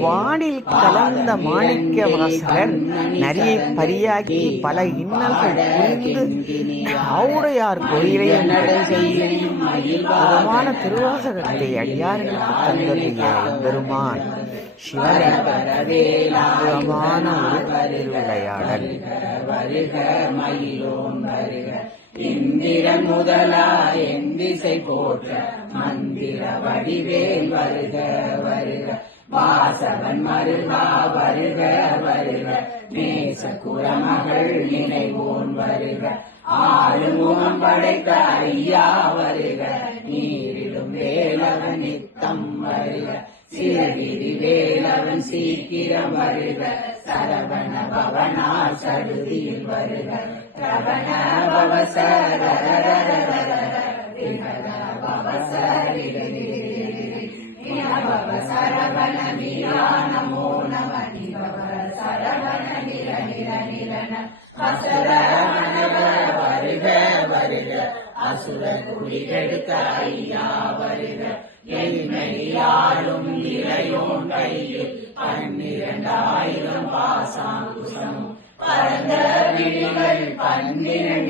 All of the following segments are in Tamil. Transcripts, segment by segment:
வானில் கலந்த மாணிக்க வாசகர் நரியை பரியாக்கி பல இன்னல்கள் புரிந்து ஆவுடையார் கோயிலையும் புறமான திருவாசகத்தை அடியார்களுக்கு தந்ததுய பெருமான். சிவனை புறமான ஒரு திருவிளையாடல். இந்திரன் முதலா என் திசை போற்ற மந்திர வடிவேல் வருக வருக. வாசவன் மருகா வருக வருக. நேச குரமகள் நினைவோன் வருக. ஆளுமுகம் படைத்த ஐயா வருக. நீரிடும் வேலவன் நித்தம் வருக. சிறுகிரி வேலவன் சீக்கிரம் வருக. சரவண பவனார் சடுதியில் வருக. ரவண சரவண மீரா நமோ நம நிபவ சரவண நிர நிர நிரன வசரவணவ வருக வருக அசுர குடிகெடுத்த ஐயா வருக இளையோன் கையில் பன்னிரண்டாயிரம் பாசாங்குசம் பரந்த விழிகள் பன்னிரண்டு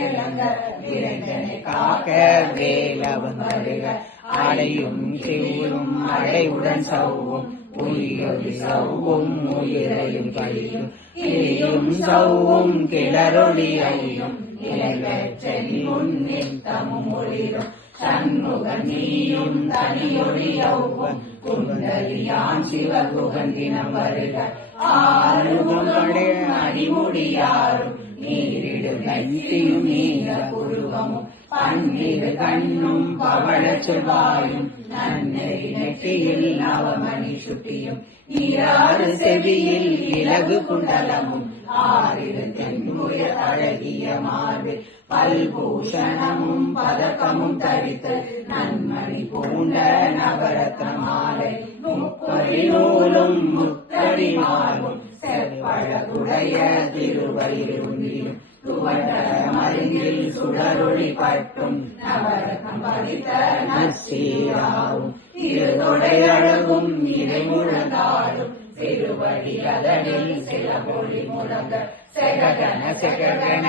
காக்க வேலவன் வருக. அடையும் சிவரும் அடைவுடன் சவ்வும். உயிரொலி சவ்வும் உயிரையும் கழியும் கிளியும் சவ்வும் கிளறொளி ஐயும் இளைவற்றின் முன்னில் தமும் ஒளிரும். சண்முக நீயும் தனியொளி யௌவம் குந்தலியான் சிவகுகன் தினம் வருக. ஆறுமுகமுடைய அடிமுடியாரும். நீரிடும் நைத்தியும் நீல புருவமும். பன்னிரு கண்ணும் பவள செவ்வாயும். நன்னெறி நெற்றியில் நவமணி சுட்டியும். நீராறு செவியில் இலகு குண்டலமும். ஆறிரு தென்முய அழகிய மார்பு பல்பூஷணமும் பதக்கமும் தரித்து நன்மணி பூண்ட நவரத்ன மாலை முப்பரி நூலும் முத்தடி மார்பும் செப்பழகுடைய திருவயிறுந்தியும் துவண்ட மருங்கில் சுடரொளி பட்டும் நவரத்னம் பதித்த நற்சீராவும் இருதொடை அழகும் இறை முழந்தாடும் திருவடி அதனில் சில மொழி முழங்க செககன செககன